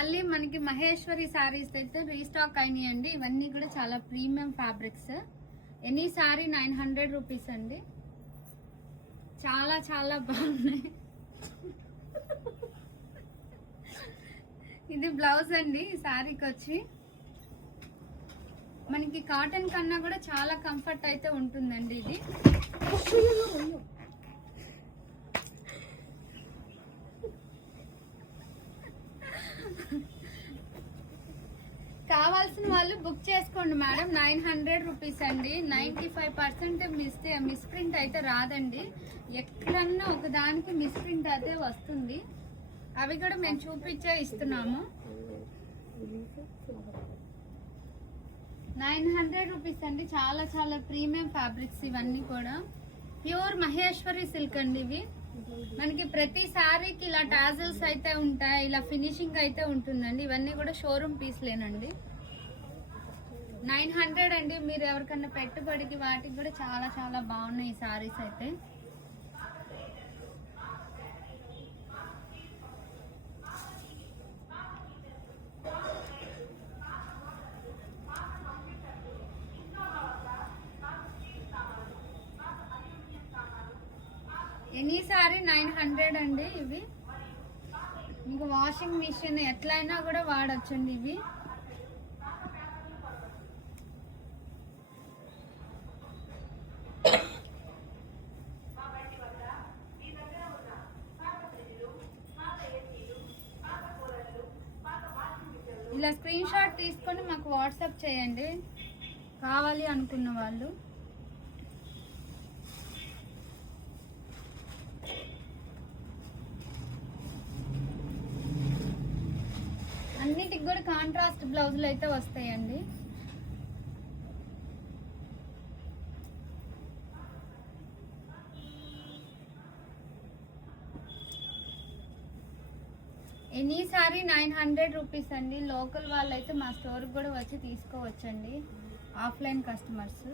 మళ్ళీ మనకి మహేశ్వరి సారీస్ అయితే రీస్టాక్ అయినాయండి. ఇవన్నీ కూడా చాలా premium fabrics. Any sorry 900 rupees అండి. చాలా చాలా బాగున్నాయి. ఇది బ్లౌజ్ అండి. ఈ సారీకి వచ్చి మనకి కాటన్ కన్నా కూడా చాలా కంఫర్ట్ అయితే ఉంటుందండి. ఇది కావాల్సిన వాళ్ళు బుక్ చేసుకోండి మేడం. 900 రూపీస్ అండి. 95% మిస్ప్రింట్ అయితే రాదండి. ఎక్కడన్నా ఒకదానికి మిస్ప్రింట్ అయితే వస్తుంది. అవి కూడా మేము చూపించే ఇస్తున్నాము. 900 రూపీస్ అండి. చాలా చాలా ప్రీమియం ఫ్యాబ్రిక్స్ ఇవన్నీ కూడా. ప్యూర్ మహేశ్వరి సిల్క్ అండి. ఇవి మనకి ప్రతి సారీకి ఇలా టాజల్స్ అయితే ఉంటాయి, ఇలా ఫినిషింగ్ అయితే ఉంటుందండి. ఇవన్నీ కూడా షోరూమ్ పీస్లేనండి. 900 అండి. మీరు ఎవరికన్నా పెట్టుబడికి వాటికి కూడా చాలా చాలా బాగున్నాయి ఈ సారీస్ అయితే. ఎనీ సారీ 900 అండి. ఇవి ఇంకా వాషింగ్ మిషన్ ఎట్లయినా కూడా వాడచ్చండి. ఇవి ఇలా స్క్రీన్ షాట్ తీసుకొని మాకు వాట్సాప్ చేయండి కావాలి అనుకున్న వాళ్ళు. అన్నిటికి కూడా కాంట్రాస్ట్ బ్లౌజులు అయితే వస్తాయండి. ఎనీ సారీ 900 రూపీస్ అండి. లోకల్ వాళ్ళు అయితే మా స్టోర్కి కూడా వచ్చి తీసుకోవచ్చండి, ఆఫ్లైన్ కస్టమర్స్.